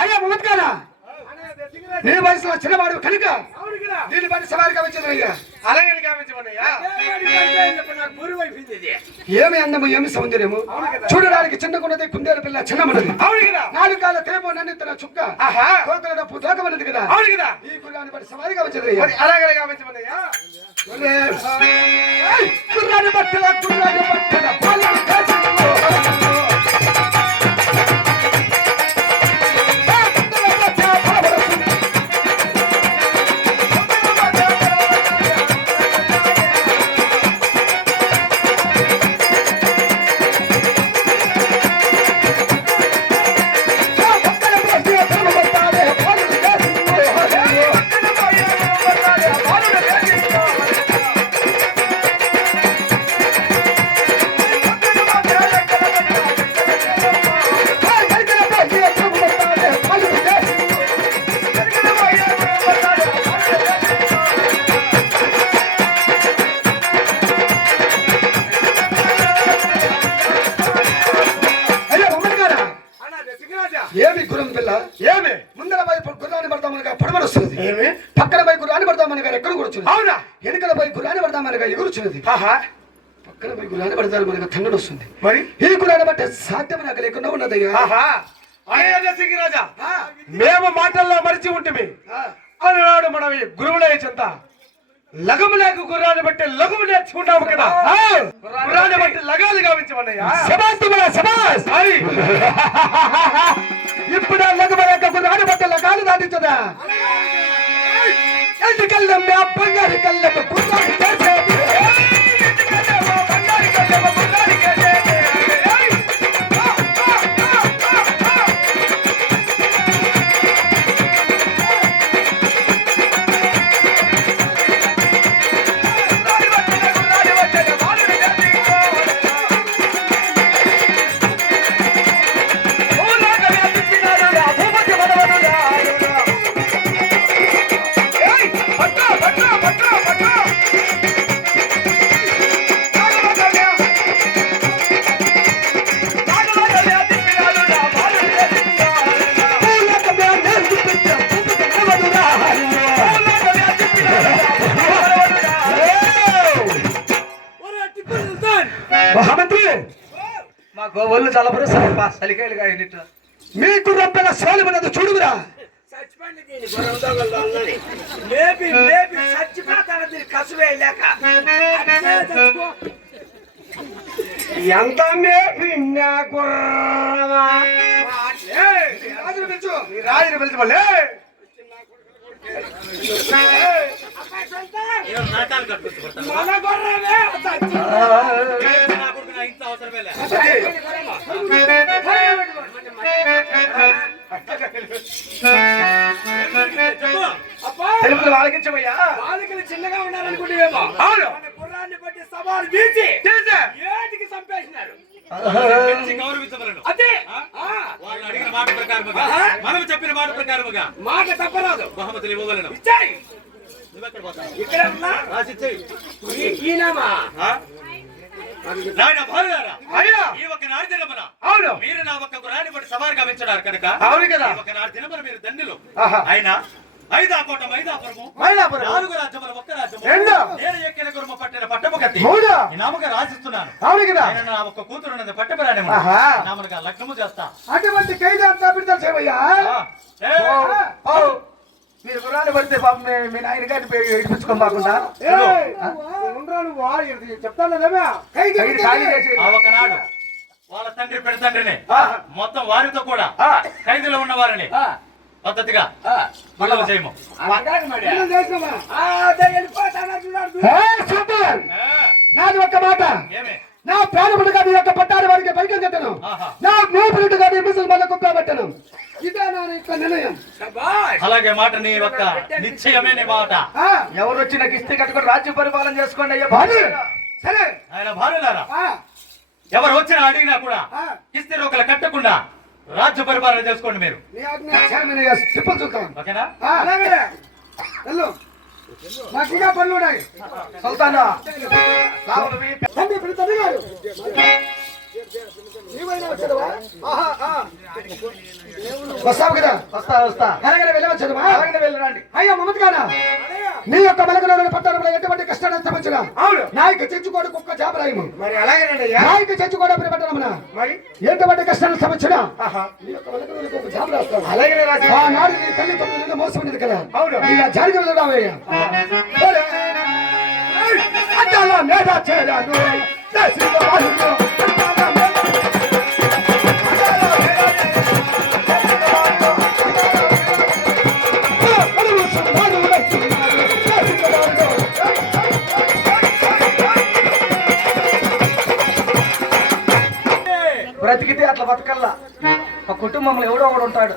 అయ్యా ముమ్మత్కారా నీ వయసులో చిన్నవాడు కనుక దీని పని సవారిగా వచ్చిందయ్యా. అలాగే గావించమన్నయ్యా. ఏమి అందము ఏమి సౌందర్యము, చూడడానికి చిన్నకున్నది కుందేలు పిల్ల చిన్నమున్నది. అవును కదా. 4 కాళ్ళ తేపో నన్ను చుక్క కోకల పుతకమన్నది కదా. అవును కదా. ఈ కుర్రాని పని సవారిగా వచ్చిందయ్యా. అలాగే గావించమన్నయ్యా. కుర్రాని బట్టల ఏమి గురం పిల్ల ఏమి ముందర వైపు గుర్రాన్ని పడతామనగా పడమని వస్తున్నది. ఏమి పక్కన పై గుర్రాన్ని పడతామనగా ఎక్కడ కూర్చున్నది. అవునా. వెనుకల పై గుర్రాన్ని పడతామనగా ఎగురుచున్నది. పక్కన పై గుర్రాన్ని పడతారు మనగా తండ్రి వస్తుంది. మరి ఈ గుర్రాన్ని బట్టే సాధ్యం నాకు లేకుండా ఉన్నదయ్యా. రాజా మేము మాటల్లో మరిచి ఉంటుంది అన్నాడు. మన గురువులే చెంత లగము లేక గుర్రాన్ని బట్టి లఘువు నేర్చుకుంటాము కదా. గుర్రాన్ని బట్టి లగాలు గావించమన్నయ్యా. ఇప్పుడు లఘువు లేక గుర్రాన్ని బట్టి లగాలు దాటించదా. ఎందుకల్లం బంగారు కళ్ళ ఒళ్ళు చలపరు సలికాయలుగా మీకు రొంపెల సోలిమన్నది చూడుగురా. ఎంత మేపిన్నా గుర్రమా. రాజుని పిలిచమలే. మన గుర్రమే తెలుపులు ఆలకించమయ్యా. బాలికలు చిన్నగా ఉన్నారనుకుంటేమో. అవును. గుర్రాన్ని బట్టి సవాలు తీసి ఏటికి చంపేసినారు. అదే వాళ్ళు అడిగిన మాట ప్రకారముగా మనం చెప్పిన మాట ప్రకారముగా మాట తప్పరాదు. బహుమతులు ఇవ్వగలను. ఇచ్చాయి. ఇక్కడ ఉన్నా రాసిచ్చాయి. మీరు నా ఒక్క గుర్రాన్ని బట్టి సవారు గావించున్నారు కనుక. అవును కదా. ఒక నాడు దినమున మీరు దండులు అయినా 5 కోట మైదాపురము 4 రాజ్యముల ఒక్క రాజ్యము నేను ఎక్కిన గురుమ పట్టిన పట్టము కట్టి నామగా రాసిస్తున్నాను. అవును కదా. నేను నా ఒక్క కూతురు పట్టబరానేమో నామగా లగ్నము చేస్తా. అటువంటి మీరు గుర్రాన్ని పడితే పాపం మీ నాయన గారిని ఏడిపించుకోకుండా చెప్తాను. ఒకనాడు వాళ్ళ తండ్రి పెడతండ్రిని మొత్తం వారితో కూడా ఖైదులో ఉన్న వారిని పద్ధతిగా మండలం చేయము. నాది ఒక్క మాట. నా ప్రాణముడుగా నీ యొక్క పట్టారి వారికి పైకి కట్టను. నా నూపులుగా నీ ముసలి మళ్ళీ కుక్క పెట్టను. ఇదే నా యొక్క నిర్ణయం. అలాగే మాట నీ యొక్క నిశ్చయమే నీ మాట. ఎవరు వచ్చి నాకు ఇస్తే కట్టుకుని రాజ్య పరిపాలన చేసుకోండి అయ్యా. సరే ఆయన భార్యలారా ఎవరు వచ్చినా అడిగినా కూడా ఇస్తే ఒకరు కట్టకుండా రాజ్య పరిపాలన చేసుకోండి. మీరు ఓకేనా? నాకు ఇంకా పనులు ఉన్నాయి. సుల్తానా నీవైనా వచ్చావా? వస్తావు కదా? వస్తా అలాగే వెళ్ళవచ్చువా? అలాగే వెళ్ళరండి. అయ్యా మమతగానా, నీ యొక్క మలకలోని పట్టణంలో ఎటువంటి కష్టాన్ని సంబంధించిన నాయకు చెంచుకోడు కుక్క జాబరాయము. మరి అలాగేనండి అయ్యా. నాయకు చెంచుకోడు పట్టణమున మరి ఎటువంటి కష్టాన్ని సంబంధించిన ఆహా. నీ యొక్క మలకలోని కుక్క జాబరాస్తాను. అలాగే రాజు. ఆ నాడు నీ తల్లి తొమ్మిది మోసం ఉన్నది కదా. అవును. ఇలా జరిగి వెళ్ళడామయ్యా. అడ్డాల మేడ చేరాను బ్రతికితే అట్లా బతకల్లా. ఆ కుటుంబంలో ఎవడో ఒకడు ఉంటాడు.